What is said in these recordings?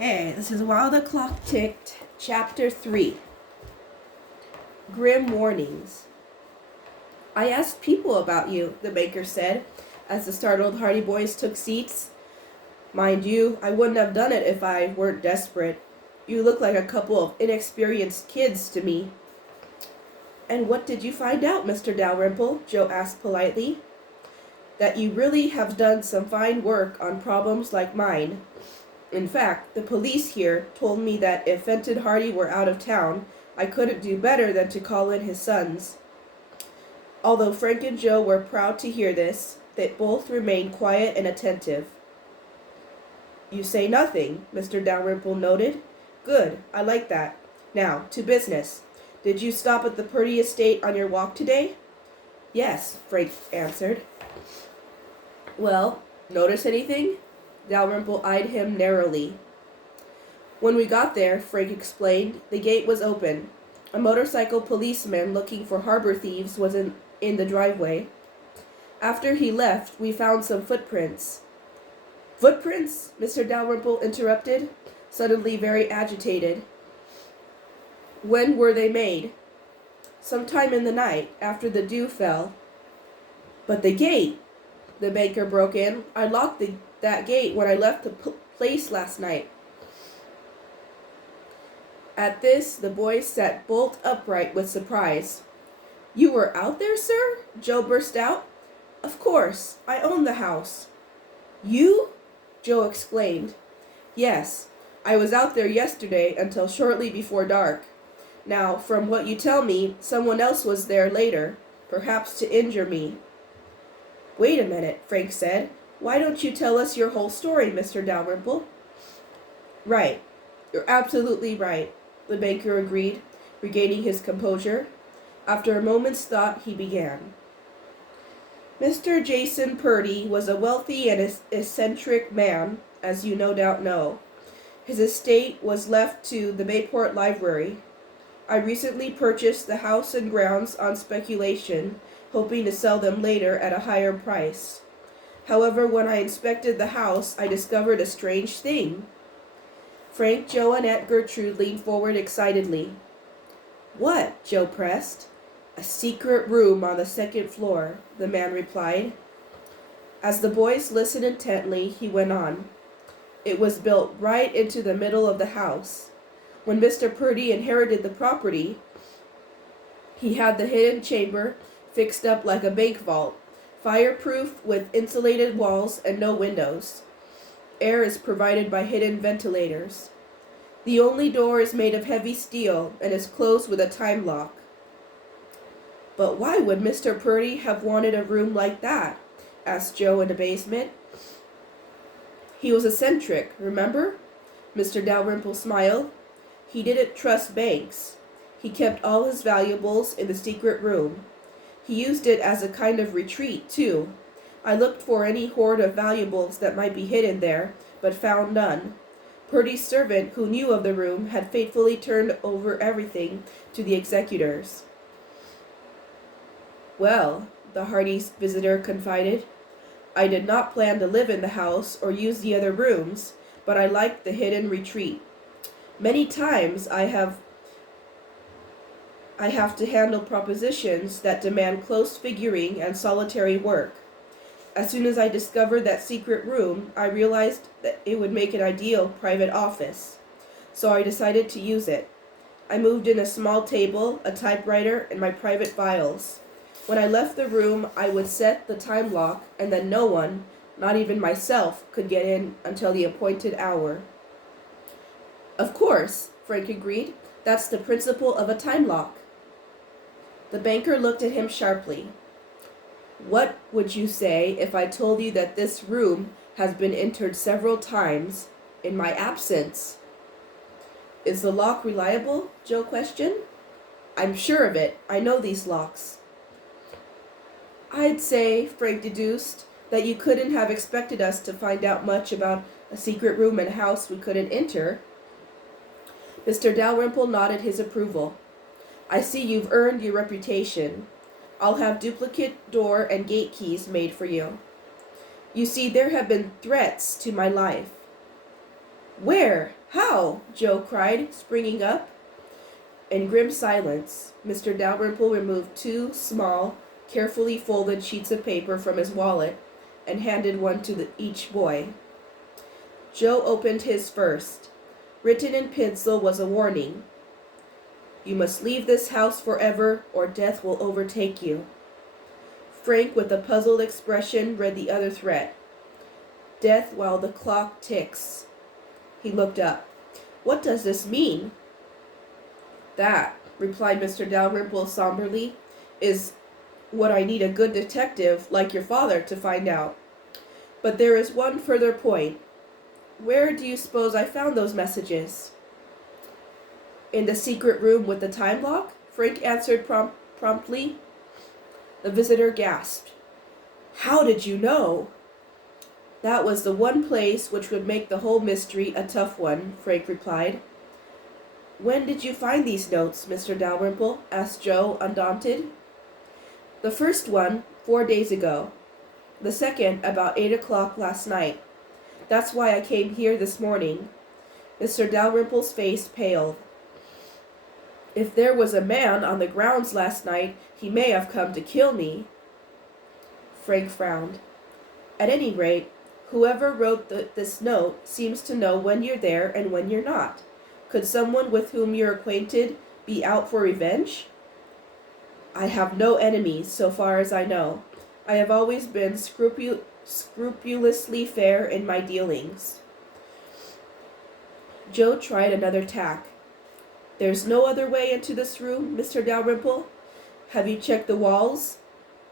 Okay, this is While the Clock Ticked, Chapter 3. Grim Warnings. I asked people about you, the baker said, as the startled Hardy boys took seats. Mind you, I wouldn't have done it if I weren't desperate. You look like a couple of inexperienced kids to me. And what did you find out, Mr. Dalrymple? Joe asked politely. That you really have done some fine work on problems like mine. In fact, the police here told me that if Fenton Hardy were out of town, I couldn't do better than to call in his sons. Although Frank and Joe were proud to hear this, they both remained quiet and attentive. You say nothing, Mr. Dalrymple noted. Good, I like that. Now, to business. Did you stop at the Purdy estate on your walk today? Yes, Frank answered. Well, notice anything? Dalrymple eyed him narrowly. When we got there, Frank explained, the gate was open. A motorcycle policeman looking for harbor thieves was in the driveway. After he left, we found some footprints. Footprints? Mr. Dalrymple interrupted, suddenly very agitated. When were they made? Sometime in the night, after the dew fell. But the gate, the banker broke in. I locked that gate when I left the place last night. At this, the boys sat bolt upright with surprise. You were out there, sir? Joe burst out. Of course, I own the house. You? Joe exclaimed. Yes, I was out there yesterday until shortly before dark. Now, from what you tell me, someone else was there later, perhaps to injure me. Wait a minute, Frank said. Why don't you tell us your whole story, Mr. Dalrymple? Right. You're absolutely right, the banker agreed, regaining his composure. After a moment's thought, he began. Mr. Jason Purdy was a wealthy and eccentric man, as you no doubt know. His estate was left to the Bayport Library. I recently purchased the house and grounds on speculation, hoping to sell them later at a higher price. However, when I inspected the house, I discovered a strange thing. Frank, Joe, and Aunt Gertrude leaned forward excitedly. What? Joe pressed. A secret room on the second floor, the man replied. As the boys listened intently, he went on. It was built right into the middle of the house. When Mr. Purdy inherited the property, he had the hidden chamber fixed up like a bank vault, fireproof with insulated walls and no windows. Air is provided by hidden ventilators. The only door is made of heavy steel and is closed with a time lock. But why would Mr. Purdy have wanted a room like that? Asked Joe in amazement. He was eccentric, remember? Mr. Dalrymple smiled. He didn't trust banks. He kept all his valuables in the secret room. He used it as a kind of retreat, too. I looked for any hoard of valuables that might be hidden there, but found none. Purdy's servant, who knew of the room, had faithfully turned over everything to the executors. Well, the Hardys' visitor confided, I did not plan to live in the house or use the other rooms, but I liked the hidden retreat. Many times I have to handle propositions that demand close figuring and solitary work. As soon as I discovered that secret room, I realized that it would make an ideal private office. So I decided to use it. I moved in a small table, a typewriter, and my private files. When I left the room, I would set the time lock, and then no one, not even myself, could get in until the appointed hour. Of course, Frank agreed. That's the principle of a time lock. The banker looked at him sharply. What would you say if I told you that this room has been entered several times in my absence? Is the lock reliable? Joe questioned. I'm sure of it. I know these locks. I'd say, Frank deduced, that you couldn't have expected us to find out much about a secret room in a house we couldn't enter. Mr. Dalrymple nodded his approval. I see you've earned your reputation. I'll have duplicate door and gate keys made for you. You see, there have been threats to my life. Where? How? Joe cried, springing up. In grim silence, Mr. Dalrymple removed two small, carefully folded sheets of paper from his wallet and handed one to each boy. Joe opened his first. Written in pencil was a warning. You must leave this house forever, or death will overtake you. Frank, with a puzzled expression, read the other threat. Death while the clock ticks. He looked up. What does this mean? That, replied Mr. Dalrymple somberly, is what I need a good detective like your father to find out. But there is one further point. Where do you suppose I found those messages? In the secret room with the time lock? Frank answered promptly. The visitor gasped. How did you know? That was the one place which would make the whole mystery a tough one, Frank replied. When did you find these notes, Mr. Dalrymple? Asked Joe, undaunted. The first one, 4 days ago. The second, about 8 o'clock last night. That's why I came here this morning. Mr. Dalrymple's face paled. If there was a man on the grounds last night, he may have come to kill me. Frank frowned. At any rate, whoever wrote this note seems to know when you're there and when you're not. Could someone with whom you're acquainted be out for revenge? I have no enemies, so far as I know. I have always been scrupulously fair in my dealings. Joe tried another tack. There's no other way into this room, Mr. Dalrymple? Have you checked the walls?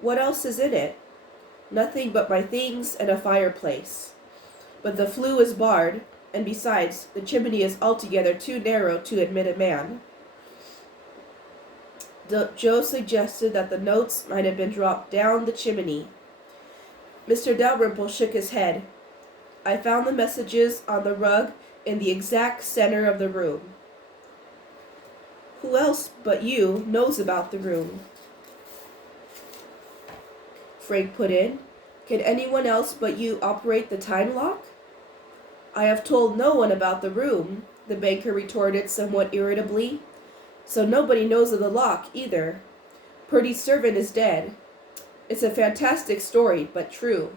What else is in it? Nothing but my things and a fireplace. But the flue is barred, and besides, the chimney is altogether too narrow to admit a man. Joe suggested that the notes might have been dropped down the chimney. Mr. Dalrymple shook his head. I found the messages on the rug in the exact center of the room. Who else but you knows about the room? Frank put in. Can anyone else but you operate the time lock? I have told no one about the room, the banker retorted somewhat irritably. So nobody knows of the lock, either. Purdy's servant is dead. It's a fantastic story, but true.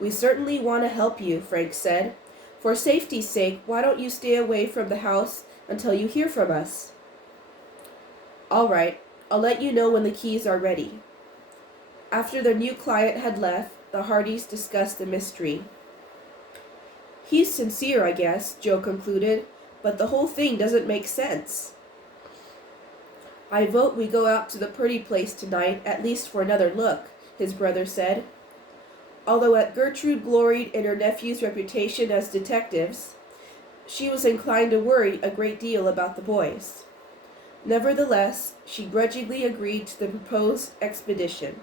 We certainly want to help you, Frank said. For safety's sake, why don't you stay away from the house until you hear from us? All right, I'll let you know when the keys are ready. After their new client had left, the Hardys discussed the mystery. He's sincere, I guess, Joe concluded, but the whole thing doesn't make sense. I vote we go out to the Purdy place tonight, at least for another look, his brother said. Although Gertrude gloried in her nephew's reputation as detectives, she was inclined to worry a great deal about the boys. Nevertheless, she grudgingly agreed to the proposed expedition.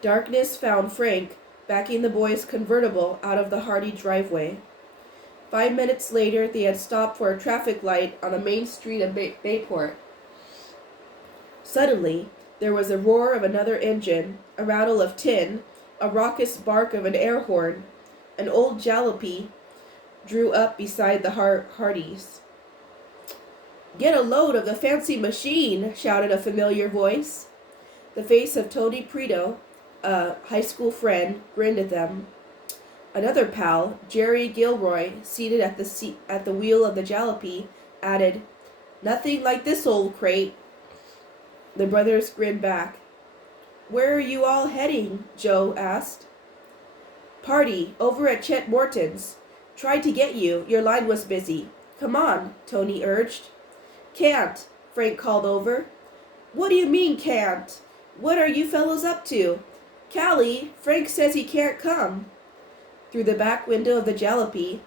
Darkness found Frank backing the boys' convertible out of the Hardy driveway. 5 minutes later, they had stopped for a traffic light on the main street of Bayport. Suddenly, there was a roar of another engine, a rattle of tin, a raucous bark of an air horn. An old jalopy drew up beside the Hardys. Get a load of the fancy machine, shouted a familiar voice. The face of Tony Preto, a high school friend, grinned at them. Another pal, Jerry Gilroy, seated at the wheel of the jalopy, added, Nothing like this old crate. The brothers grinned back. Where are you all heading? Joe asked. Party, over at Chet Morton's. Tried to get you. Your line was busy. Come on, Tony urged. Can't, Frank called over. What do you mean, can't? What are you fellows up to? Callie, Frank says he can't come. Through the back window of the jalopy,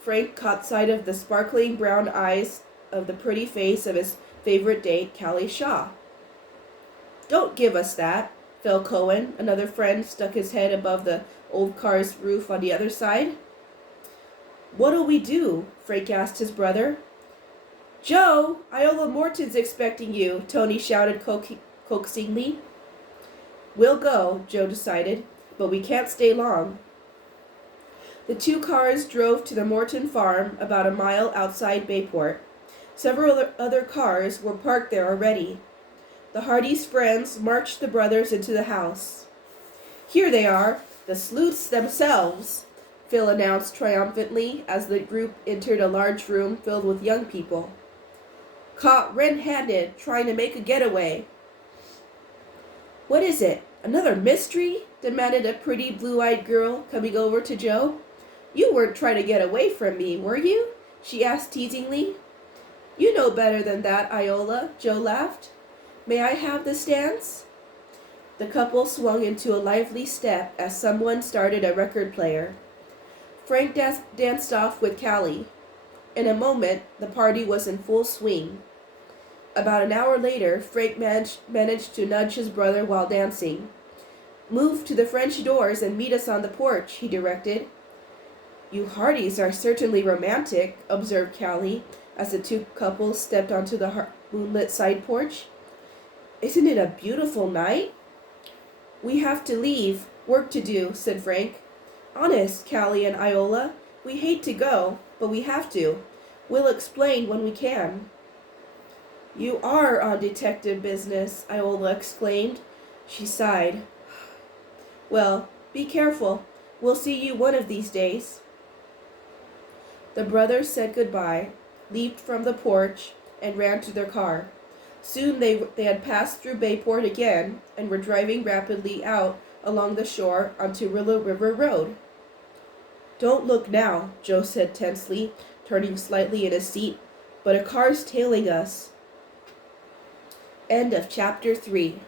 Frank caught sight of the sparkling brown eyes of the pretty face of his favorite date, Callie Shaw. Don't give us that, Phil Cohen, another friend, stuck his head above the old car's roof on the other side. What'll we do? Frank asked his brother. Joe, Iola Morton's expecting you, Tony shouted coaxingly. We'll go, Joe decided, but we can't stay long. The two cars drove to the Morton farm about a mile outside Bayport. Several other cars were parked there already. The Hardys' friends marched the brothers into the house. "Here they are, the sleuths themselves," Phil announced triumphantly as the group entered a large room filled with young people. "Caught red-handed, trying to make a getaway." "What is it, another mystery?" demanded a pretty blue-eyed girl coming over to Joe. "You weren't trying to get away from me, were you?" she asked teasingly. "You know better than that, Iola," Joe laughed. "May I have this dance?" The couple swung into a lively step as someone started a record player. Frank danced off with Callie. In a moment, the party was in full swing. About an hour later, Frank managed to nudge his brother while dancing. "Move to the French doors and meet us on the porch," he directed. "You Hardys are certainly romantic," observed Callie, as the two couples stepped onto the moonlit side porch. "Isn't it a beautiful night?" "We have to leave. Work to do," said Frank. "Honest, Callie and Iola, we hate to go, but we have to. We'll explain when we can." "You are on detective business," Iola exclaimed. She sighed. "Well, be careful. We'll see you one of these days." The brothers said goodbye, leaped from the porch, and ran to their car. Soon they had passed through Bayport again and were driving rapidly out along the shore onto Willow River Road. "Don't look now," Joe said tensely, turning slightly in his seat, "but a car's tailing us." End of chapter 3.